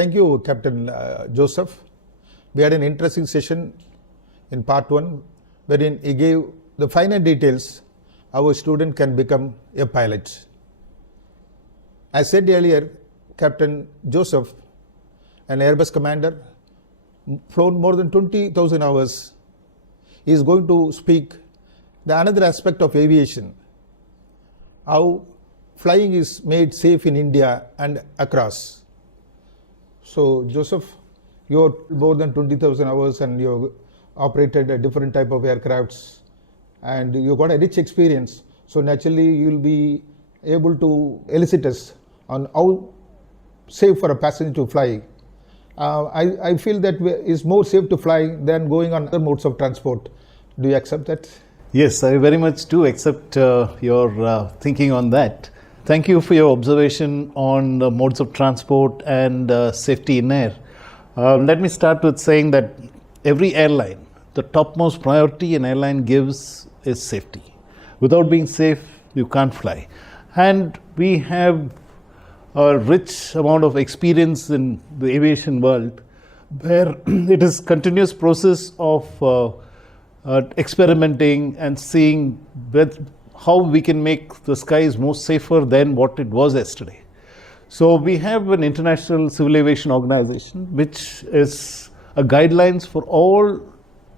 Thank you, Captain Joseph. We had an interesting session in part 1, wherein he gave the finer details how a student can become a pilot. As said earlier, Captain Joseph, an airbus commander, flown more than 20,000 hours, is going to speak another aspect of aviation, how flying is made safe in India and across. So, Joseph, you have more than 20,000 hours and you have operated a different type of aircrafts and you got a rich experience. So, naturally, you will be able to elicit us on how safe for a passenger to fly. I feel that it's more safe to fly than going on other modes of transport. Do you accept that? Yes, I very much do accept your thinking on that. Thank you for your observation on the modes of transport and safety in air. Let me start with saying that every airline, the topmost priority an airline gives is safety. Without being safe, you can't fly. And we have a rich amount of experience in the aviation world where it is continuous process of experimenting and seeing how we can make the skies more safer than what it was yesterday. So we have an international civil aviation organization which is a guidelines for all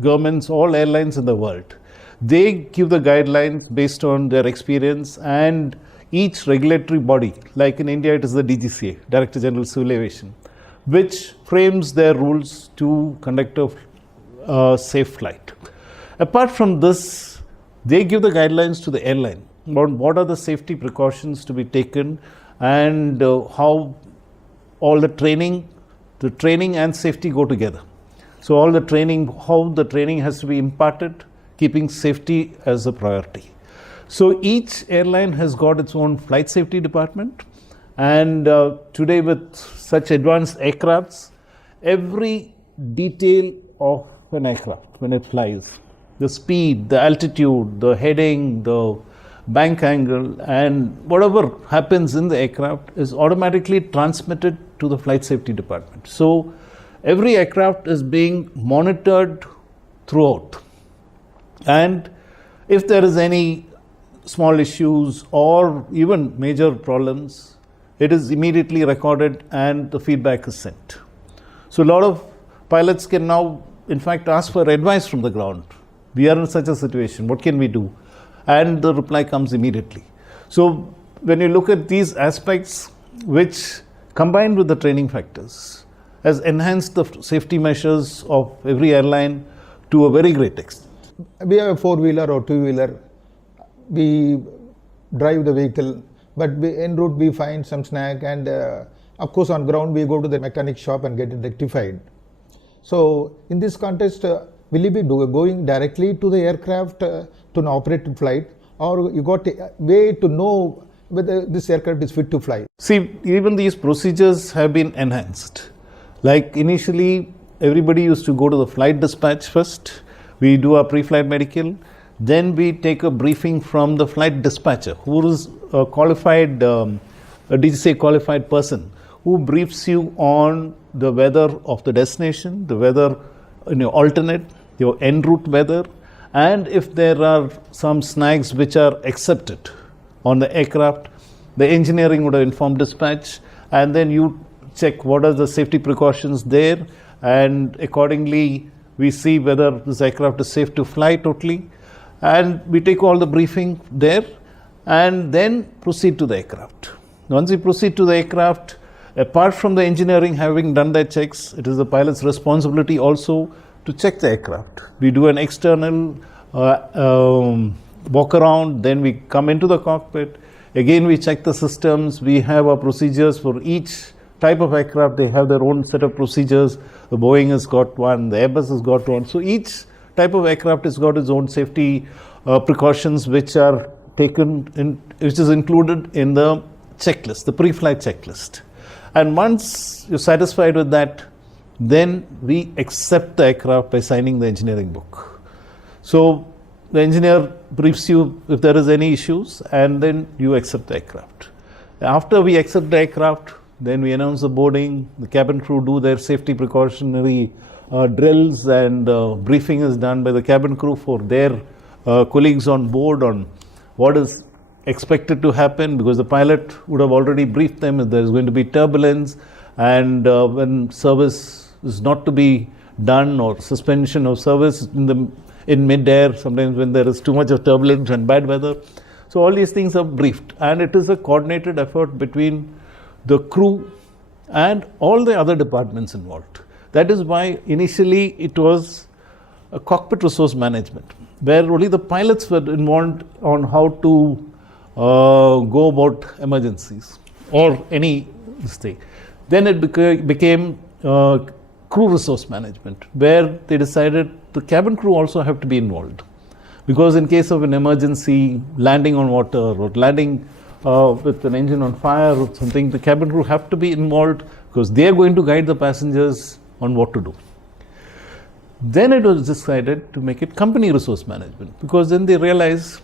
governments, all airlines in the world. They give the guidelines based on their experience, and each regulatory body, like in India it is the DGCA, Director General Civil Aviation, which frames their rules to conduct a safe flight. Apart from this, they give the guidelines to the airline on what are the safety precautions to be taken and how all the training and safety go together. So all the training, how the training has to be imparted, keeping safety as a priority. So each airline has got its own flight safety department, and today with such advanced aircrafts, every detail of an aircraft when it flies, the speed, the altitude, the heading, the bank angle, and whatever happens in the aircraft is automatically transmitted to the flight safety department. So every aircraft is being monitored throughout, and if there is any small issues or even major problems, it is immediately recorded and the feedback is sent. So a lot of pilots can now in fact ask for advice from the ground. We are in such a situation, what can we do? And the reply comes immediately. So when you look at these aspects, which combined with the training factors, has enhanced the safety measures of every airline to a very great extent. We have a four-wheeler or two-wheeler, we drive the vehicle, but en route we find some snag, and of course on ground we go to the mechanic shop and get it rectified. So in this context, will you be going directly to the aircraft to an operated flight, or you got a way to know whether this aircraft is fit to fly? See, even these procedures have been enhanced. Like initially, everybody used to go to the flight dispatch first. We do a pre-flight medical. Then we take a briefing from the flight dispatcher, who is a qualified, a DGCA qualified person, who briefs you on the weather of the destination, the weather in your alternate, your en route weather, and if there are some snags which are accepted on the aircraft, the engineering would have informed dispatch, and then you check what are the safety precautions there, and accordingly we see whether this aircraft is safe to fly totally, and we take all the briefing there and then proceed to the aircraft. Once we proceed to the aircraft, apart from the engineering having done their checks, it is the pilot's responsibility also to check the aircraft. We do an external walk around, then we come into the cockpit. Again, we check the systems. We have our procedures for each type of aircraft. They have their own set of procedures. The Boeing has got one, the Airbus has got one. So each type of aircraft has got its own safety precautions which are taken in, which is included in the checklist, the pre-flight checklist. And once you're satisfied with that, then we accept the aircraft by signing the engineering book. So the engineer briefs you if there is any issues, and then you accept the aircraft. After we accept the aircraft, then we announce the boarding, the cabin crew do their safety precautionary drills, and briefing is done by the cabin crew for their colleagues on board on what is expected to happen, because the pilot would have already briefed them if there is going to be turbulence, and when service is not to be done or suspension of service in mid-air, sometimes when there is too much of turbulence and bad weather. So all these things are briefed, and it is a coordinated effort between the crew and all the other departments involved. That is why initially it was a cockpit resource management, where only the pilots were involved on how to go about emergencies or any mistake. Then it became crew resource management, where they decided the cabin crew also have to be involved, because in case of an emergency, landing on water or landing with an engine on fire or something, the cabin crew have to be involved, because they are going to guide the passengers on what to do. Then it was decided to make it company resource management, because then they realized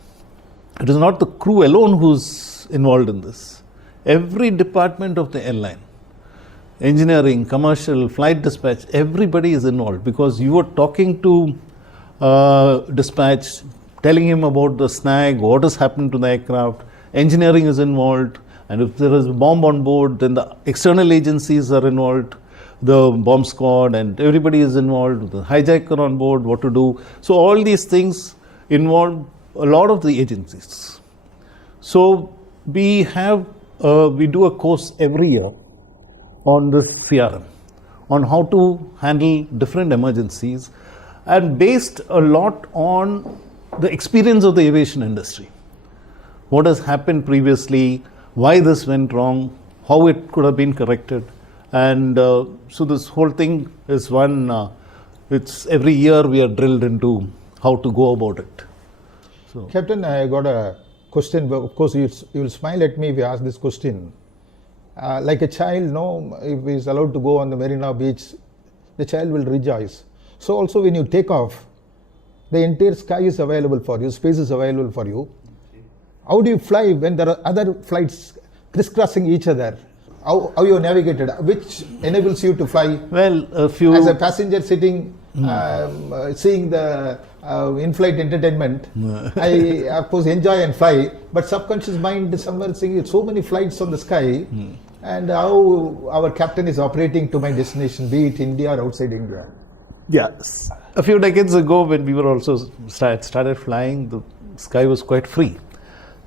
it is not the crew alone who's involved in this. Every department of the airline, engineering, commercial, flight dispatch, everybody is involved, because you are talking to dispatch, telling him about the snag, what has happened to the aircraft. Engineering is involved, and if there is a bomb on board, then the external agencies are involved, the bomb squad, and everybody is involved, the hijacker on board, what to do. So all these things involve a lot of the agencies. So we do a course every year on the CRM, on how to handle different emergencies, and based a lot on the experience of the aviation industry. What has happened previously, why this went wrong, how it could have been corrected. And so this whole thing is one, it's every year we are drilled into how to go about it. So, Captain, I got a question, but of course you will smile at me if you ask this question. Like a child, no, if he is allowed to go on the Marina Beach, the child will rejoice. So also when you take off, the entire sky is available for you, space is available for you. How do you fly when there are other flights crisscrossing each other? How you navigated, which enables you to fly? Well, as a passenger sitting, seeing the in-flight entertainment, I of course enjoy and fly, but subconscious mind is somewhere saying so many flights on the sky, and how our captain is operating to my destination, be it India or outside India. Yes. A few decades ago, when we were also started flying, the sky was quite free.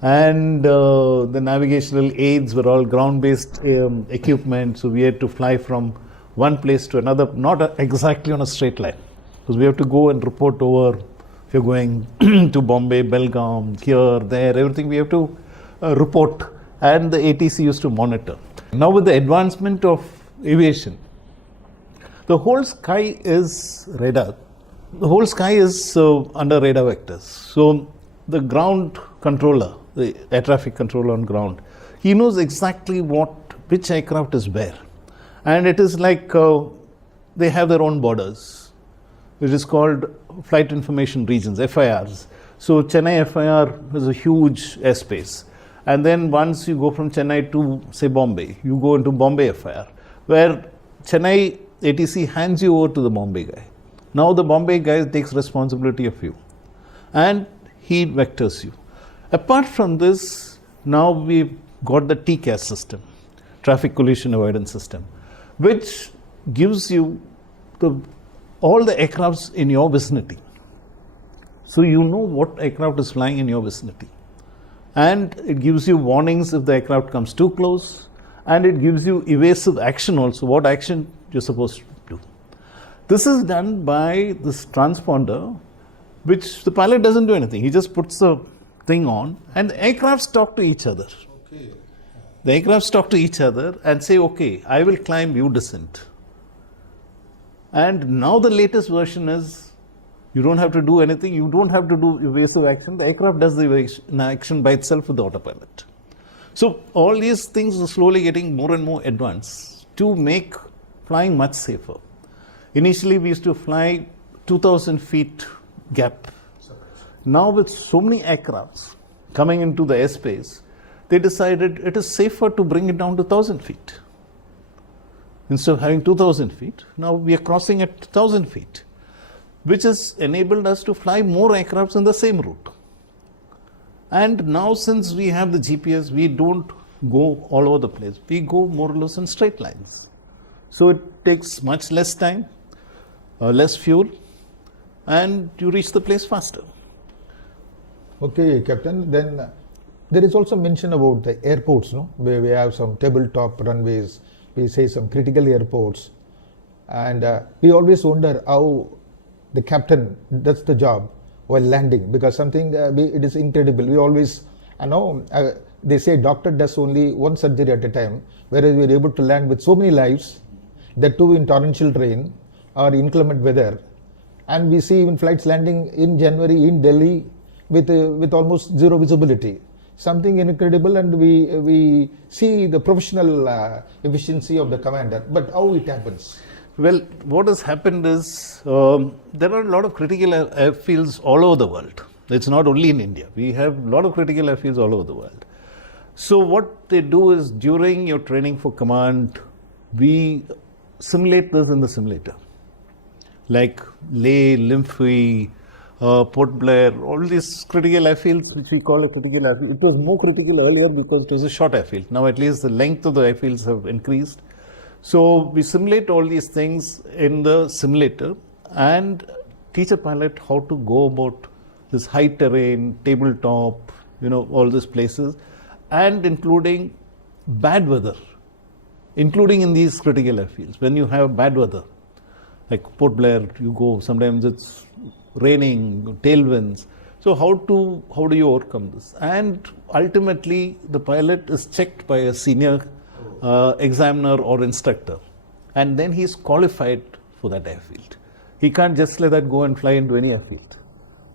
And the navigational aids were all ground-based equipment, so we had to fly from one place to another, not exactly on a straight line, because we have to go and report over. If you're going to Bombay, Belgaum, here, there, everything we have to report, and the ATC used to monitor. Now with the advancement of aviation, the whole sky is radar. The whole sky is under radar vectors. So the ground controller, the air traffic controller on ground, he knows exactly which aircraft is where. And it is like they have their own borders, which is called Flight Information Regions, FIRs. So Chennai FIR is a huge airspace. And then once you go from Chennai to, say, Bombay, you go into Bombay FIR, where Chennai ATC hands you over to the Bombay guy. Now the Bombay guy takes responsibility of you, and he vectors you. Apart from this, now we've got the TCAS system, Traffic Collision Avoidance System, which gives you all the aircrafts in your vicinity. So you know what aircraft is flying in your vicinity. And it gives you warnings if the aircraft comes too close, and it gives you evasive action also, what action you're supposed to do. This is done by this transponder, which the pilot doesn't do anything. He just puts the thing on, and the aircrafts talk to each other. Okay. The aircrafts talk to each other and say, okay, I will climb, you descent. And now the latest version is, you don't have to do anything, you don't have to do evasive action, the aircraft does the action by itself with the autopilot. So all these things are slowly getting more and more advanced to make flying much safer. Initially we used to fly 2,000 feet gap. Now with so many aircrafts coming into the airspace, they decided it is safer to bring it down to 1,000 feet. Instead of having 2000 feet, now we are crossing at 1000 feet, which has enabled us to fly more aircrafts in the same route. And now since we have the GPS, we don't go all over the place. We go more or less in straight lines. So it takes much less time, less fuel, and you reach the place faster. Okay, Captain. Then there is also mention about the airports, no? Where we have some tabletop runways, we say some critical airports, and we always wonder how the captain does the job while landing, because something it is incredible. We always, they say doctor does only one surgery at a time, whereas we are able to land with so many lives, that too in torrential rain or inclement weather, and we see even flights landing in January in Delhi with almost zero visibility. Something incredible, and we see the professional efficiency of the commander. But how it happens? Well, what has happened is there are a lot of critical airfields all over the world. It's not only in India. We have a lot of critical airfields all over the world. So what they do is, during your training for command, we simulate this in the simulator. Like Leh, Limphi, Port Blair, all these critical airfields, which we call a critical airfield. It was more critical earlier because it was a short airfield. Now at least the length of the airfields have increased. So we simulate all these things in the simulator and teach a pilot how to go about this high terrain, tabletop, all these places, and including bad weather, including in these critical airfields. When you have bad weather, like Port Blair, you go, sometimes it's raining, tailwinds. So how do you overcome this? And ultimately, the pilot is checked by a senior examiner or instructor, and then he is qualified for that airfield. He can't just let that go and fly into any airfield,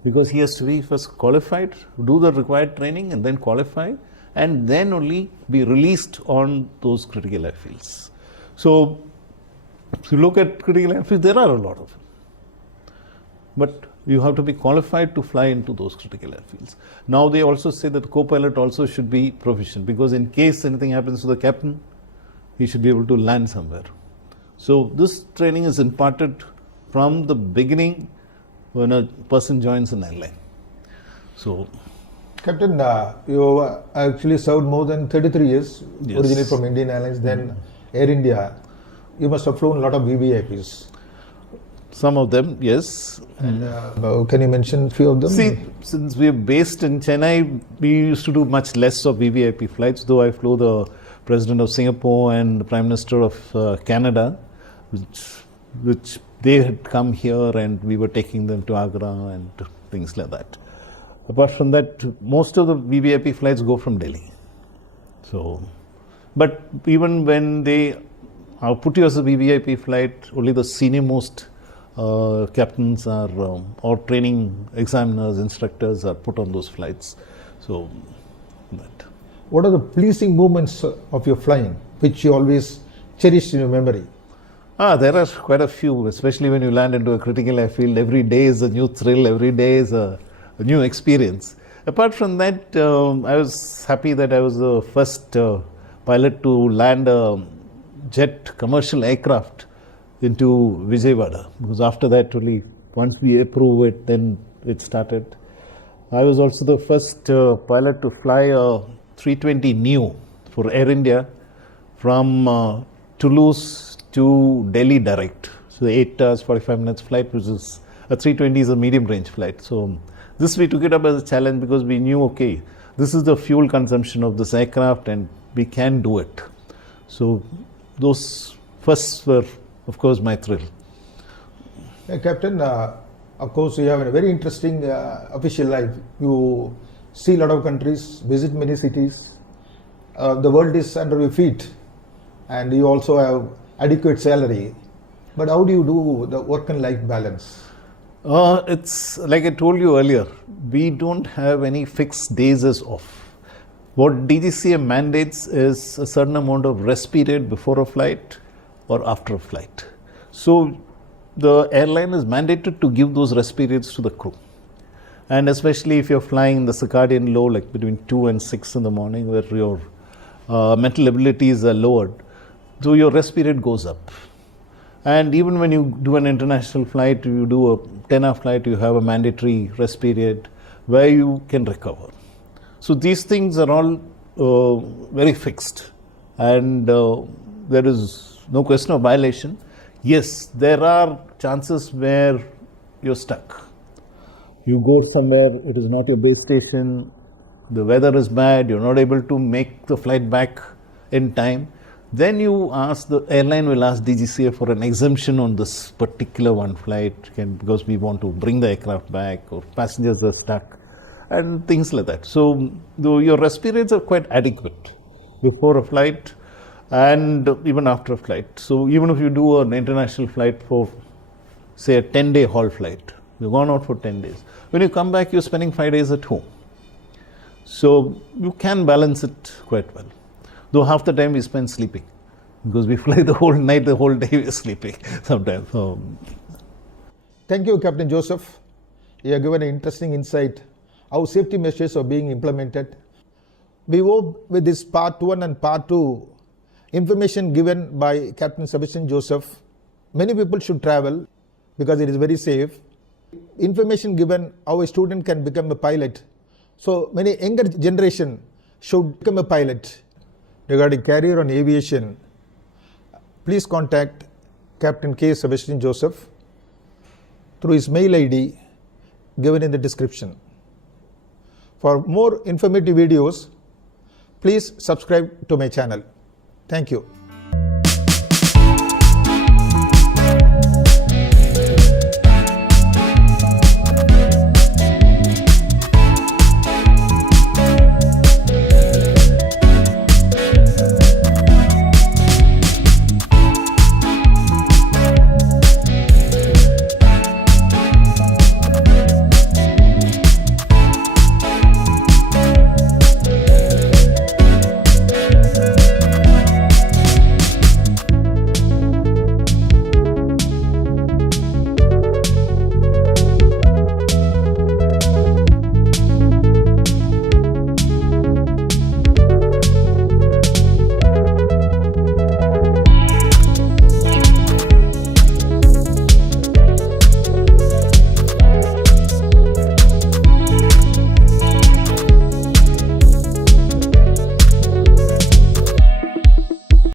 because he has to be first qualified, do the required training, and then qualify, and then only be released on those critical airfields. So if you look at critical airfields, there are a lot of them, but you have to be qualified to fly into those critical airfields. Now they also say that the co-pilot also should be proficient, because in case anything happens to the captain, he should be able to land somewhere. So this training is imparted from the beginning when a person joins an airline. So, Captain, you actually served more than 33 years, yes, originally from Indian Airlines, then Air India. You must have flown a lot of VVIPs. Some of them, yes. And, can you mention a few of them? See, since we are based in Chennai, we used to do much less of VVIP flights, though I flew the President of Singapore and the Prime Minister of Canada, which they had come here and we were taking them to Agra and things like that. Apart from that, most of the VVIP flights go from Delhi. So, but even when they put you as a VVIP flight, only the senior most captains are, or training examiners, instructors are put on those flights. So, that. What are the pleasing moments of your flying, which you always cherish in your memory? There are quite a few, especially when you land into a critical airfield. Every day is a new thrill, every day is a new experience. Apart from that, I was happy that I was the first pilot to land a jet commercial aircraft into Vijayawada, because after that only, once we approve it, then it started. I was also the first pilot to fly a 320 Neo for Air India from Toulouse to Delhi direct. So 8 hours, 45 minutes flight, which is a 320 is a medium range flight. So this we took it up as a challenge, because we knew, okay, this is the fuel consumption of this aircraft and we can do it. So those firsts were, of course, my thrill. Captain, of course, you have a very interesting official life. You see a lot of countries, visit many cities. The world is under your feet, and you also have adequate salary. But how do you do the work and life balance? It's like I told you earlier, we don't have any fixed days as off. What DGCA mandates is a certain amount of rest period before a flight or after a flight. So the airline is mandated to give those rest periods to the crew. And especially if you're flying in the circadian low, like between 2 and 6 in the morning, where your mental abilities are lowered, so your rest period goes up. And even when you do an international flight, you do a 10-hour flight, you have a mandatory rest period where you can recover. So these things are all very fixed, and there is no question of violation. Yes, there are chances where you're stuck. You go somewhere, it is not your base station, the weather is bad, you're not able to make the flight back in time. Then you ask, the airline will ask DGCA for an exemption on this particular one flight because we want to bring the aircraft back, or passengers are stuck, and things like that. So your rest periods are quite adequate before a flight and even after a flight. So even if you do an international flight for, say, a 10-day haul flight, you've gone out for 10 days. When you come back, you're spending 5 days at home. So you can balance it quite well. Though half the time we spend sleeping, because we fly the whole night, the whole day we're sleeping sometimes. Thank you, Captain Joseph. You have given an interesting insight how safety measures are being implemented. We hope with this part 1 and part 2 information given by Captain Sebastian Joseph, many people should travel because it is very safe. Information given how a student can become a pilot. So many younger generation should become a pilot. Regarding career on aviation, please contact Captain K. Sebastian Joseph through his mail ID given in the description. For more informative videos, please subscribe to my channel. Thank you.